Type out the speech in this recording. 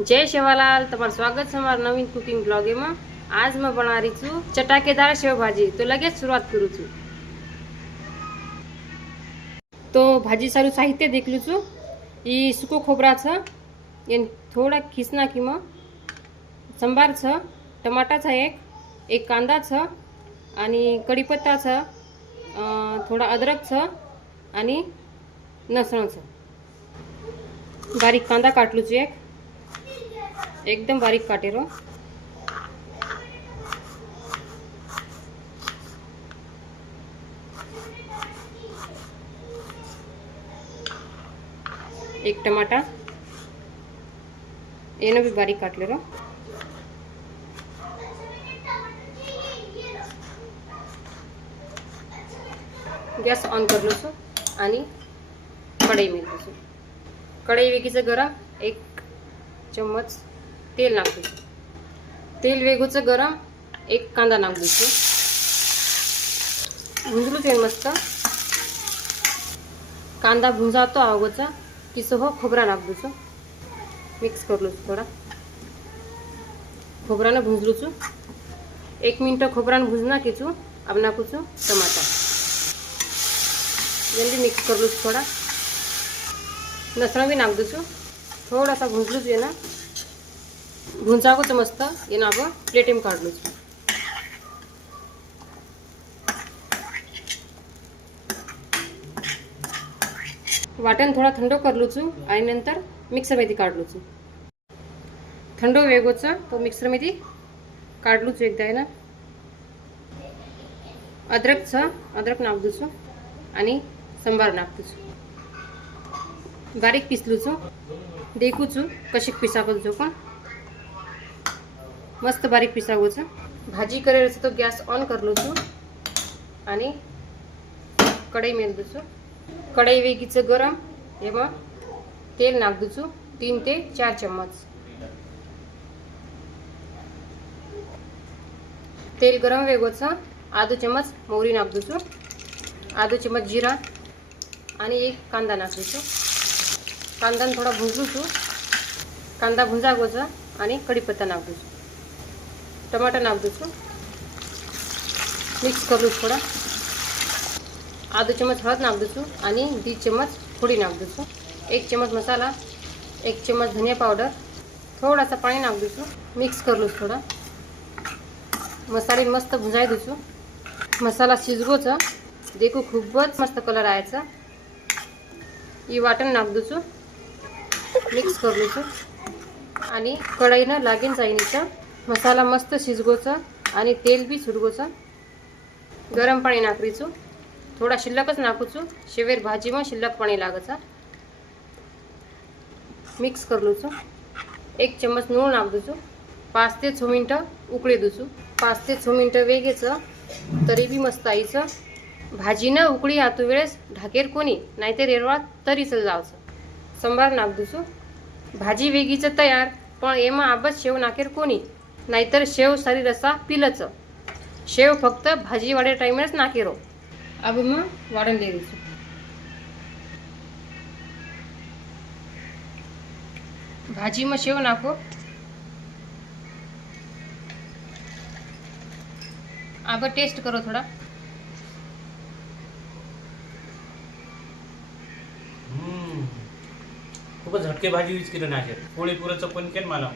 जय शेवालाल, તમારું સ્વાગત છે મારા નવીન કુકિંગ બ્લોગમાં। આજ मैं बना रही છું ચટાકેદાર સેવ ભાજી। તો લગે શરૂઆત કરું છું। તો ભાજી સારું સાહિત્ય દેખલું છું। એ સૂકો ખોબરા છે, એને થોડા ખીસ નાખીમાં, સંભાર છે, ટમાટા છે, એક કાંદા છે, અને કઢીપત્તા છે, થોડા અદરક છે, અને લસણ છે। बारीक कांदा काटलू छे, एकदम बारीक काटेलो। एक टमाटा एनो भी बारीक काटलेलो। गैस ऑन करलो छो आणि कढई मेळतो छो। कढई वेगीचं गरम, एक चम्मच तेल नाखू छो। तेल वेगूचं गरम, एक कांदा नाखू छो। भुंजलू छे मस्त। कांदा भुंजातो आवगोचा की सहो खोबरा नाखू छो। मिक्स करलो छो थोड़ा। खोबराने भुंजलू छो। 1 मिनिट खोबराने भुंज नाखी छो। अब नाखू छो टमाटा। जल्दी मिक्स करलो छो थोड़ा। लसण भी नाख दूँ। थोड़ा सा भूंजलू छे ना, भूंजाको छे मस्त। एना आपण प्लेट में काढलू छे। वाटण थोड़ा ठंडो करलू छू आणि नंतर मिक्सर मध्ये काढलू छू। थंडो वेगो छे तो मिक्सर मध्ये काढलू छू एकदा आहे ना। अद्रक छे, अद्रक नाख दूँ छू आणि संभार नाख दूँ छू। बारीक पिसलू छू। देखू छू कशी पिसावल छो, पण मस्त बारीक पिसावू छे। भाजी करेल छे तो गैस ऑन करलो छू आणि कढई मेल दू छू। कढई वेगीचं गरम, एमा तेल नाख दू छू 3 ते 4 चम्मच। तेल गरम वेगो छे, आधो चम्मच मोहरी नाख दू छू, आधो चम्मच जीरा आणि एक कांदा नाख दू छू। कांदा थोड़ा भूंजलू छू। कांदा भुंजा गो छे आणि कढीपत्ता नाख दू छू। टमाटर नाख दू छू। मिक्स करलू थोड़ा। आधो चम्मच हळद नाख दू छू आणि 2 चम्मच फोड़ी नाख दू छू। 1 चम्मच मसाला, 1 चम्मच धनिया पाउडर, थोड़ा सा पानी नाख दू छू। मिक्स करलू थोड़ा। मसाले मस्त भुजाई दू छू। मसाला शिजगो छे। देखो खूबच मस्त कलर आया छे। ये वाटण नाख दू छू। मिक्स करलू छू आणि कढईनं लागीन जाईनीचं। मसाला मस्त शिजगो छे आणि तेल भी सुटगो छे। गरम पाणी नाखरी छू। थोड़ा शिल्लकच नाखू छू। शेवेर भाजी में शिल्लक पाणी लागे छे। मिक्स करलू छू। 1 चम्मच नूण नाख दू छू। 5 ते 6 मिनिट उकळी दू छू। 5 ते 6 मिनिट वेगे छे तरी भी मस्त आई छे। भाजी न उकळी आतू वेळेस ढाकेर कोणी नाहीतर एरवा तरी चल जाव छे। संभार नाख दू छू। भाजी वेगीच तयार, पण एमा आबज शेव नाखेर कोणी नाहीतर शेव सारी रसा पीलच। शेव फक्त भाजी वाड़े टाइमच नाखेरो। अब मैं वाड़न ले रही छू। भाजी में शेव नाखो। अब टेस्ट करो थोड़ा। खूपच झटके भाजी यूज केली ना। पोळी पुरचं पण केन मला।